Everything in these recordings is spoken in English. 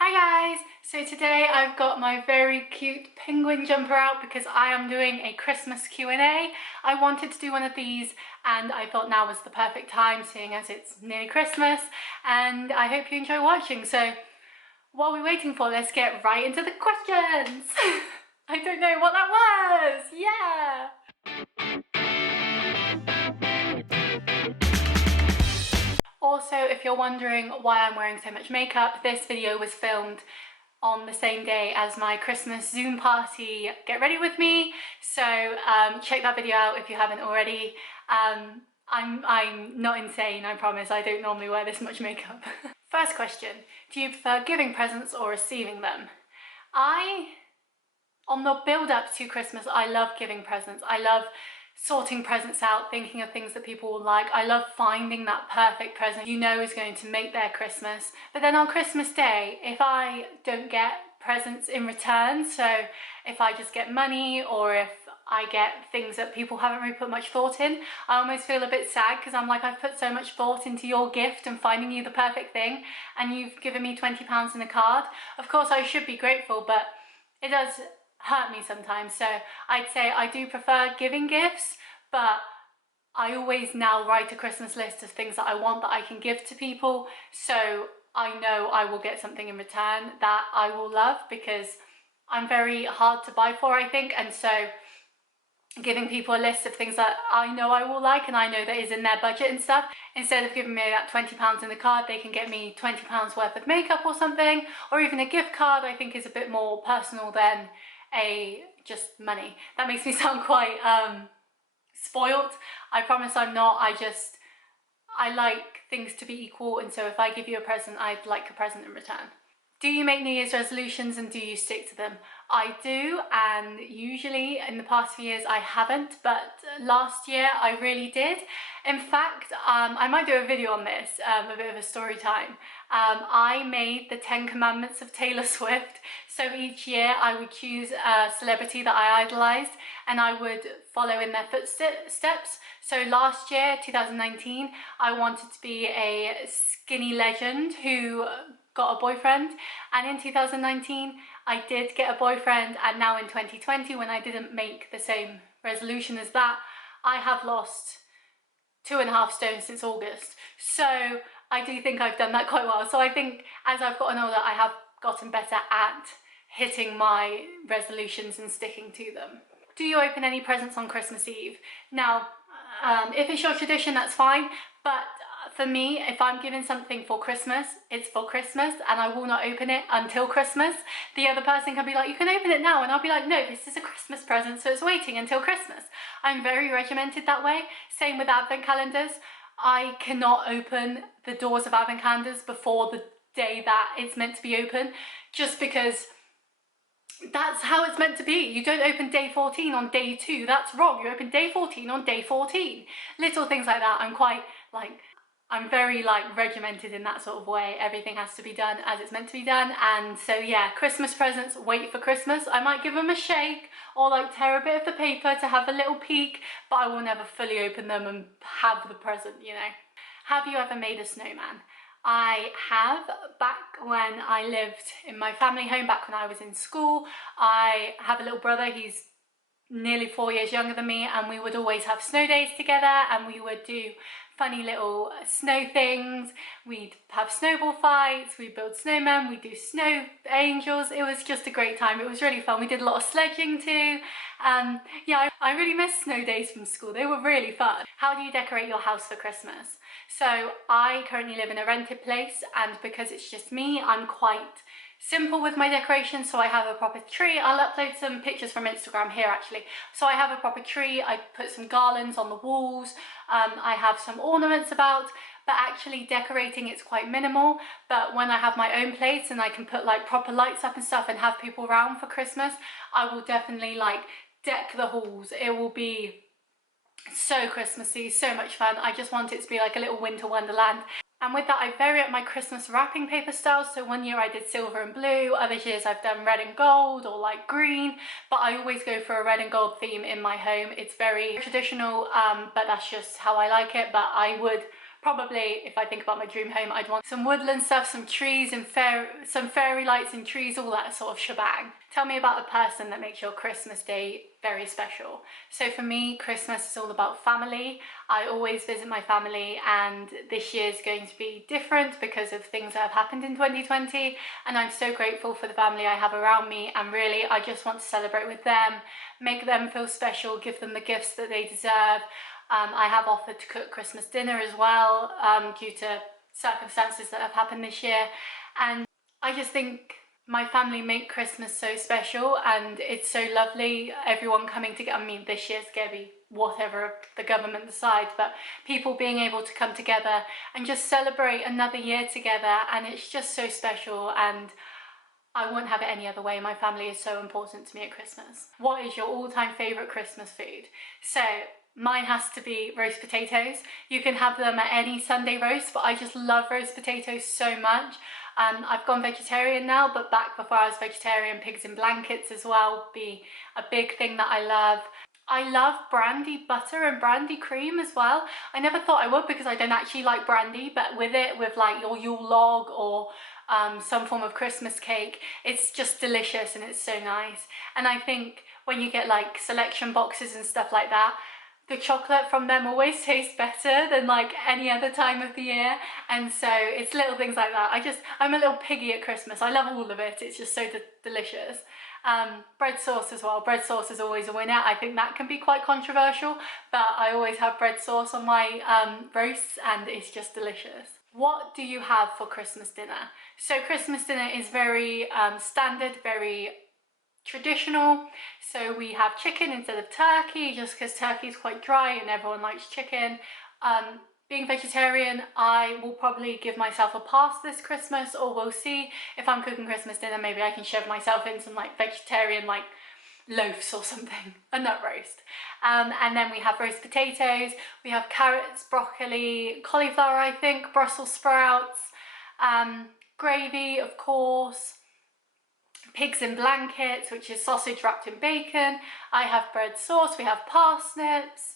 Hi guys! So today I've got my very cute penguin jumper out because I am doing a Christmas Q&A. I wanted to do one of these and I thought now was the perfect time seeing as it's nearly Christmas, and I hope you enjoy watching. So what are we waiting for? Let's get right into the questions! I don't know what that was! Yeah! Also, if you're wondering why I'm wearing so much makeup, this video was filmed on the same day as my Christmas Zoom party Get Ready With Me, so check that video out if you haven't already. I'm not insane, I promise. I don't normally wear this much makeup. First question, do you prefer giving presents or receiving them? On the build up to Christmas, I love giving presents. I love sorting presents out, thinking of things that people will like. I love finding that perfect present you know is going to make their Christmas. But then on Christmas Day, if I don't get presents in return, so if I just get money or if I get things that people haven't really put much thought in, I almost feel a bit sad because I'm like, I've put so much thought into your gift and finding you the perfect thing, and you've given me £20 in a card. Of course I should be grateful, but it does hurt me sometimes. So I'd say I do prefer giving gifts, but I always now write a Christmas list of things that I want that I can give to people, so I know I will get something in return that I will love, because I'm very hard to buy for, I think, and so giving people a list of things that I know I will like and I know that is in their budget and stuff, instead of giving me that £20 in the card, they can get me £20 worth of makeup or something, or even a gift card. I think is a bit more personal than just money. That makes me sound quite spoilt. I promise I'm not. I like things to be equal, and so if I give you a present, I'd like a present in return. Do you make New Year's resolutions and do you stick to them? I do, and usually in the past few years I haven't, but last year I really did. In fact, I might do a video on this, a bit of a story time. I made the 10 Commandments of Taylor Swift, so each year I would choose a celebrity that I idolised and I would follow in their footsteps. So last year, 2019, I wanted to be a skinny legend who got a boyfriend, and in 2019 I did get a boyfriend, and now in 2020, when I didn't make the same resolution as that, I have lost 2.5 stone since August. So I do think I've done that quite well. So I think as I've gotten older, I have gotten better at hitting my resolutions and sticking to them. Do you open any presents on Christmas Eve? Now, if it's your tradition, that's fine, but for me, if I'm giving something for Christmas, it's for Christmas, and I will not open it until Christmas. The other person can be like, you can open it now, and I'll be like, no, this is a Christmas present, so it's waiting until Christmas. I'm very regimented that way. Same with advent calendars. I cannot open the doors of advent calendars before the day that it's meant to be open, just because that's how it's meant to be. You don't open day 14 on day 2. That's wrong. You open day 14 on day 14. Little things like that. I'm very regimented in that sort of way. Everything has to be done as it's meant to be done. And so yeah, Christmas presents, wait for Christmas. I might give them a shake or tear a bit of the paper to have a little peek, but I will never fully open them and have the present, you know. Have you ever made a snowman? I have. Back when I lived in my family home, back when I was in school, I have a little brother. He's nearly 4 years younger than me, and we would always have snow days together, and we would do funny little snow things. We'd have snowball fights, we'd build snowmen, we'd do snow angels. It was just a great time. It was really fun. We did a lot of sledging too. Yeah, I really miss snow days from school. They were really fun. How do you decorate your house for Christmas? So I currently live in a rented place, and because it's just me, I'm quite simple with my decorations. So I have a proper tree. I'll upload some pictures from Instagram here actually. So I have a proper tree. I put some garlands on the walls. I have some ornaments about, but actually decorating, it's quite minimal. But when I have my own place and I can put proper lights up and stuff and have people around for Christmas, I will definitely deck the halls. It will be so Christmassy, so much fun. I just want it to be like a little winter wonderland. And with that, I vary up my Christmas wrapping paper styles. So one year I did silver and blue, other years I've done red and gold or green, but I always go for a red and gold theme in my home. It's very traditional, but that's just how I like it. But I would Probably, if I think about my dream home, I'd want some woodland stuff, some trees and some fairy lights and trees, all that sort of shebang. Tell me about a person that makes your Christmas day very special. So for me, Christmas is all about family. I always visit my family, and this year is going to be different because of things that have happened in 2020, and I'm so grateful for the family I have around me, and really I just want to celebrate with them, make them feel special, give them the gifts that they deserve. I have offered to cook Christmas dinner as well, due to circumstances that have happened this year, and I just think my family make Christmas so special, and it's so lovely, everyone coming together. I mean, this year's gonna be whatever the government decides, but people being able to come together and just celebrate another year together, and it's just so special, and I wouldn't have it any other way. My family is so important to me at Christmas. What is your all-time favourite Christmas food? So mine has to be roast potatoes. You can have them at any Sunday roast, but I just love roast potatoes so much. I've gone vegetarian now, but back before I was vegetarian, pigs in blankets as well be a big thing that I love. I love brandy butter and brandy cream as well. I never thought I would because I don't actually like brandy, but with it, with like your Yule log or some form of Christmas cake, it's just delicious and it's so nice. And I think when you get like selection boxes and stuff like that, the chocolate from them always tastes better than like any other time of the year, and so it's little things like that. I'm a little piggy at Christmas. I love all of it. It's just so delicious. Bread sauce as well. Bread sauce is always a winner. I think that can be quite controversial, but I always have bread sauce on my roasts, and it's just delicious. What do you have for Christmas dinner? So Christmas dinner is very standard, very traditional. So we have chicken instead of turkey, just because turkey is quite dry and everyone likes chicken. Being vegetarian, I will probably give myself a pass this Christmas, or we'll see. If I'm cooking Christmas dinner, maybe I can shove myself in some like vegetarian like loaves or something, a nut roast. And then we have roast potatoes, we have carrots, broccoli, cauliflower I think, Brussels sprouts, gravy of course, pigs in blankets, which is sausage wrapped in bacon. I have bread sauce, we have parsnips,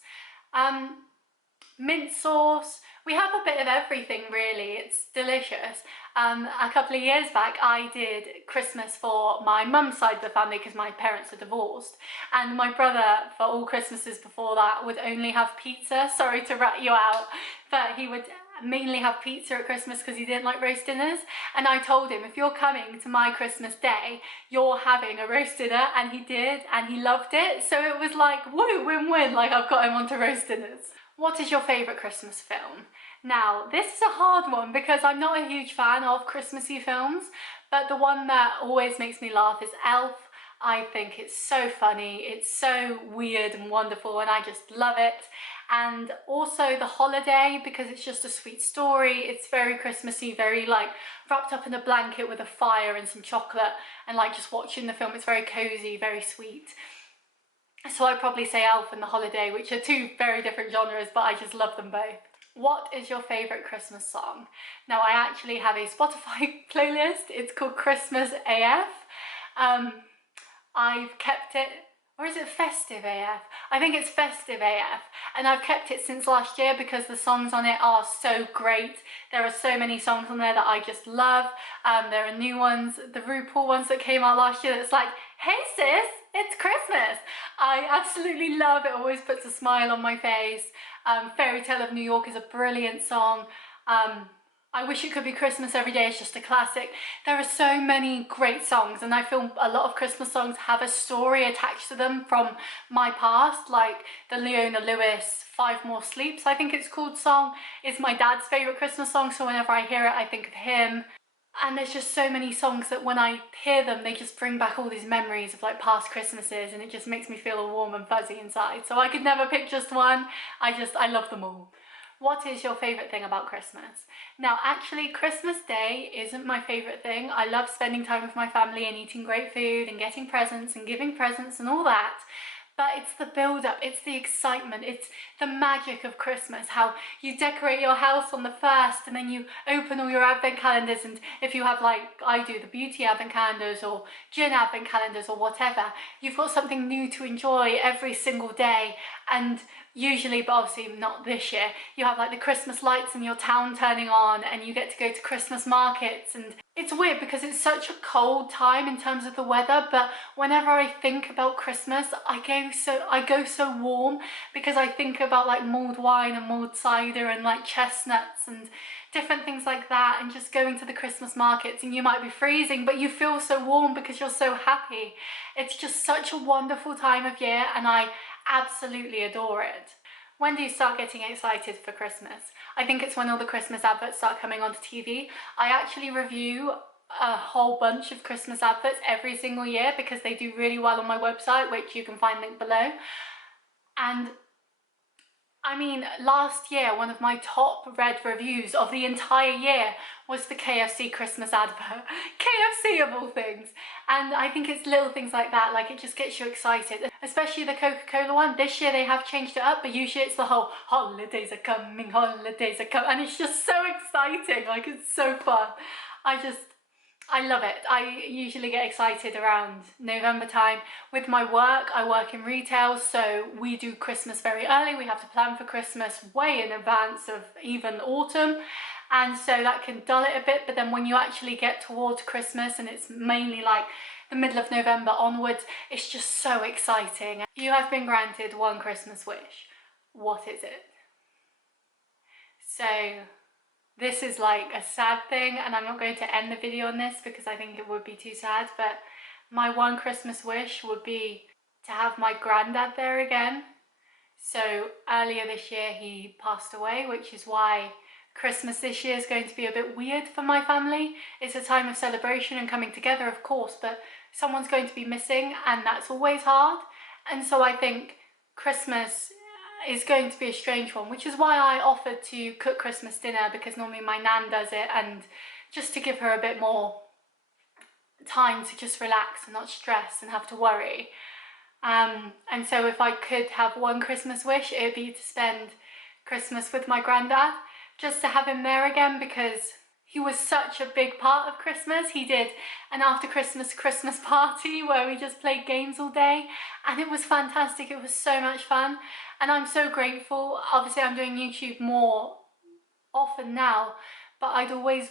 mint sauce. We have a bit of everything really, it's delicious. A couple of years back I did Christmas for my mum's side of the family because my parents are divorced, and my brother for all Christmases before that would only have pizza. Sorry to rat you out, but he would mainly have pizza at Christmas because he didn't like roast dinners, and I told him, if you're coming to my Christmas day, you're having a roast dinner, and he did, and he loved it. So it was like, woo, win-win, like I've got him onto roast dinners. What is your favourite Christmas film? Now, this is a hard one because I'm not a huge fan of Christmassy films, but the one that always makes me laugh is Elf. I think it's so funny, it's so weird and wonderful, and I just love it. And also The Holiday, because it's just a sweet story. It's very Christmassy, very like wrapped up in a blanket with a fire and some chocolate, and like just watching the film, it's very cozy, very sweet. So I'd probably say Elf and The Holiday, which are two very different genres, but I just love them both. What is your favourite Christmas song? Now, I actually have a Spotify playlist. It's called Christmas AF. I've kept it, or is it Festive AF? I think it's Festive AF, and I've kept it since last year because the songs on it are so great. There are so many songs on there that I just love. There are new ones, the RuPaul ones that came out last year that's like, hey sis, it's Christmas. I absolutely love it, always puts a smile on my face. Fairy Tale of New York is a brilliant song. I Wish It Could Be Christmas Every Day is just a classic. There are so many great songs, and I feel a lot of Christmas songs have a story attached to them from my past, like the Leona Lewis Five More Sleeps, I think it's called, song is my dad's favourite Christmas song, so whenever I hear it I think of him. And there's just so many songs that when I hear them, they just bring back all these memories of like past Christmases, and it just makes me feel all warm and fuzzy inside. So I could never pick just one. I love them all. What is your favourite thing about Christmas? Now, actually, Christmas Day isn't my favourite thing. I love spending time with my family and eating great food and getting presents and giving presents and all that. But it's the build-up, it's the excitement, it's the magic of Christmas, how you decorate your house on the 1st and then you open all your advent calendars, and if you have, like I do, the beauty advent calendars or gin advent calendars or whatever, you've got something new to enjoy every single day. And usually, but obviously not this year, you have like the Christmas lights in your town turning on, and you get to go to Christmas markets. And it's weird because it's such a cold time in terms of the weather, but whenever I think about Christmas, I go so warm, because I think about like mulled wine and mulled cider and like chestnuts and different things like that, and just going to the Christmas markets, and you might be freezing but you feel so warm because you're so happy. It's just such a wonderful time of year, and I absolutely adore it. When do you start getting excited for Christmas? I think it's when all the Christmas adverts start coming onto TV. I actually review a whole bunch of Christmas adverts every single year because they do really well on my website, which you can find linked below. And I mean, last year, one of my top read reviews of the entire year was the KFC Christmas advert. KFC of all things. And I think it's little things like that, like it just gets you excited. Especially the Coca-Cola one. This year they have changed it up, but usually it's the whole holidays are coming, holidays are coming. And it's just so exciting, like it's so fun. I love it. I usually get excited around November time. With my work, I work in retail, so we do Christmas very early. We have to plan for Christmas way in advance of even autumn. And so that can dull it a bit, but then when you actually get towards Christmas, and it's mainly like the middle of November onwards, it's just so exciting. You have been granted one Christmas wish. What is it? So this is like a sad thing, and I'm not going to end the video on this because I think it would be too sad, but my one Christmas wish would be to have my granddad there again. So earlier this year he passed away, which is why Christmas this year is going to be a bit weird for my family. It's a time of celebration and coming together, of course, but someone's going to be missing, and that's always hard. And so I think Christmas is going to be a strange one, which is why I offered to cook Christmas dinner, because normally my nan does it, and just to give her a bit more time to just relax and not stress and have to worry. And so if I could have one Christmas wish, it would be to spend Christmas with my granddad, just to have him there again, because he was such a big part of Christmas. He did an after Christmas party where we just played games all day, and it was fantastic. It was so much fun, and I'm so grateful. Obviously I'm doing YouTube more often now, but I'd always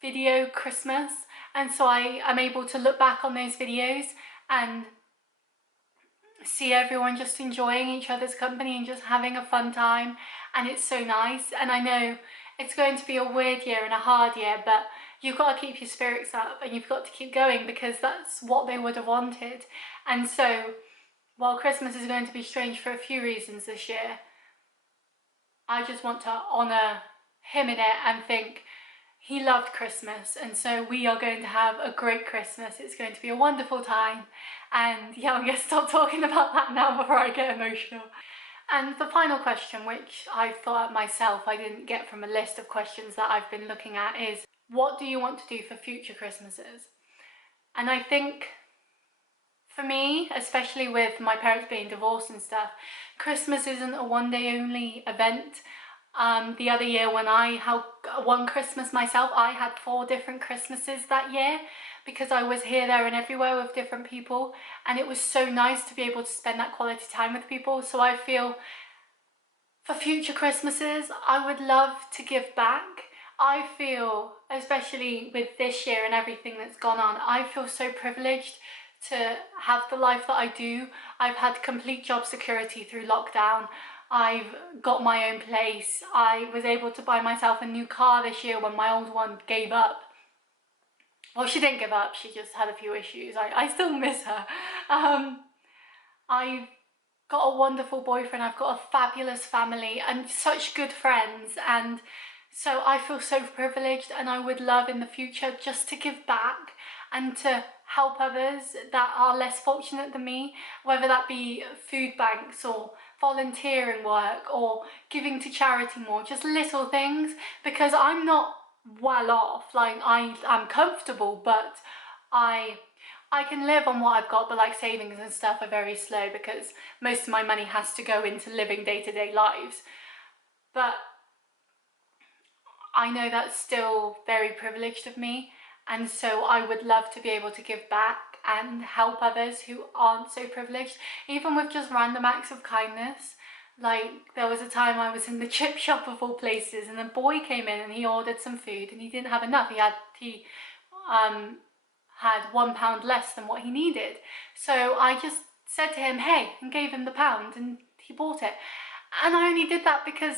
video Christmas, and so I'm able to look back on those videos and see everyone just enjoying each other's company and just having a fun time, and it's so nice. And I know it's going to be a weird year and a hard year, but you've got to keep your spirits up and you've got to keep going, because that's what they would have wanted. And so while Christmas is going to be strange for a few reasons this year, I just want to honour him in it and think he loved Christmas, and so we are going to have a great Christmas. It's going to be a wonderful time. And yeah, I'm going to stop talking about that now before I get emotional. And the final question, which I thought myself I didn't get from a list of questions that I've been looking at, is what do you want to do for future Christmases? And I think for me, especially with my parents being divorced and stuff, Christmas isn't a one day only event. The other year when I had one Christmas myself, I had 4 different Christmases that year, because I was here, there and everywhere with different people, and it was so nice to be able to spend that quality time with people. So I feel for future Christmases I would love to give back. I feel, especially with this year and everything that's gone on, I feel so privileged to have the life that I do. I've had complete job security through lockdown. I've got my own place. I was able to buy myself a new car this year when my old one gave up. Well, she didn't give up, she just had a few issues. I still miss her. I've got a wonderful boyfriend, I've got a fabulous family and such good friends, and so I feel so privileged, and I would love in the future just to give back and to help others that are less fortunate than me, whether that be food banks or volunteering work or giving to charity more, just little things, because I'm not well off. Like I'm comfortable, but I can live on what I've got, but like savings and stuff are very slow because most of my money has to go into living day-to-day lives. But I know that's still very privileged of me, and so I would love to be able to give back and help others who aren't so privileged, even with just random acts of kindness. Like, there was a time I was in the chip shop of all places, and a boy came in and he ordered some food and he didn't have enough. He had £1 less than what he needed. So I just said to him, hey, and gave him the pound, and he bought it. And I only did that because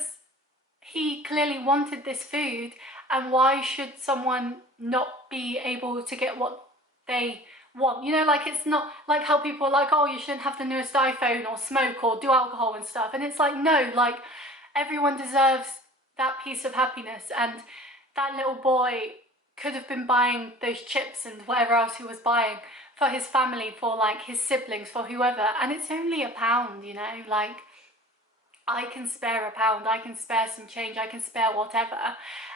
he clearly wanted this food, and why should someone not be able to get what they want? You know, like, it's not like how people are like, oh, you shouldn't have the newest iPhone or smoke or do alcohol and stuff. And it's like, no, like, everyone deserves that piece of happiness. And that little boy could have been buying those chips and whatever else he was buying for his family, for like his siblings, for whoever, and it's only £1, you know, like, I can spare £1, I can spare some change, I can spare whatever.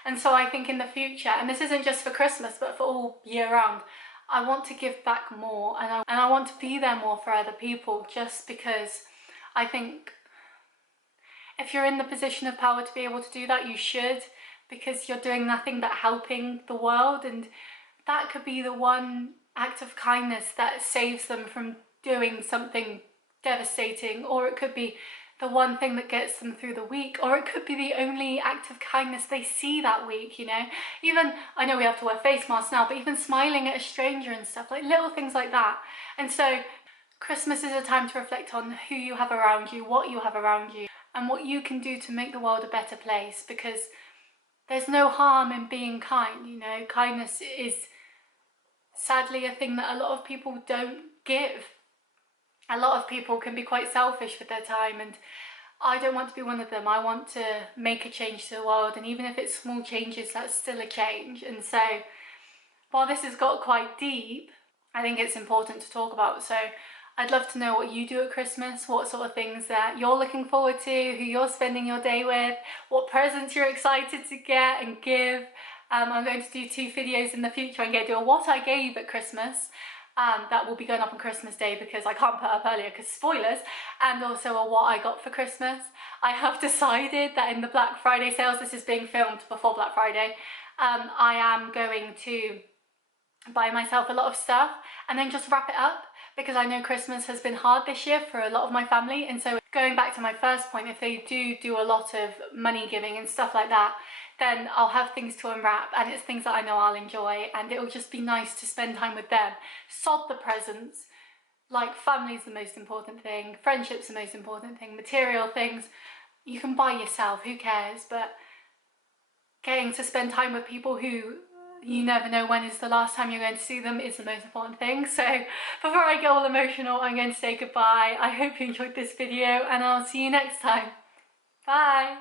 And so I think in the future, and this isn't just for Christmas but for all year round, I want to give back more, and I want to be there more for other people, just because I think if you're in the position of power to be able to do that, you should, because you're doing nothing but helping the world, and that could be the one act of kindness that saves them from doing something devastating, or it could be the one thing that gets them through the week, or it could be the only act of kindness they see that week, you know? Even, I know we have to wear face masks now, but even smiling at a stranger and stuff, like little things like that. And so Christmas is a time to reflect on who you have around you, what you have around you, and what you can do to make the world a better place, because there's no harm in being kind, you know? Kindness is sadly a thing that a lot of people don't give. A lot of people can be quite selfish with their time, and I don't want to be one of them. I want to make a change to the world, and even if it's small changes, that's still a change. And so while this has got quite deep, I think it's important to talk about. So I'd love to know what you do at Christmas, what sort of things that you're looking forward to, who you're spending your day with, what presents you're excited to get and give. I'm going to do 2 videos in the future. I'm going to do a what I gave at Christmas. That will be going up on Christmas Day because I can't put up earlier because spoilers, and also a what I got for Christmas. I have decided that in the Black Friday sales, this is being filmed before Black Friday, I am going to buy myself a lot of stuff and then just wrap it up, because I know Christmas has been hard this year for a lot of my family. And so going back to my first point, if they do a lot of money giving and stuff like that, then I'll have things to unwrap, and it's things that I know I'll enjoy, and it'll just be nice to spend time with them. Sod the presents. Like, family's the most important thing, friendship's the most important thing, material things you can buy yourself, who cares, but getting to spend time with people who you never know when is the last time you're going to see them is the most important thing. So before I get all emotional, I'm going to say goodbye. I hope you enjoyed this video, and I'll see you next time. Bye!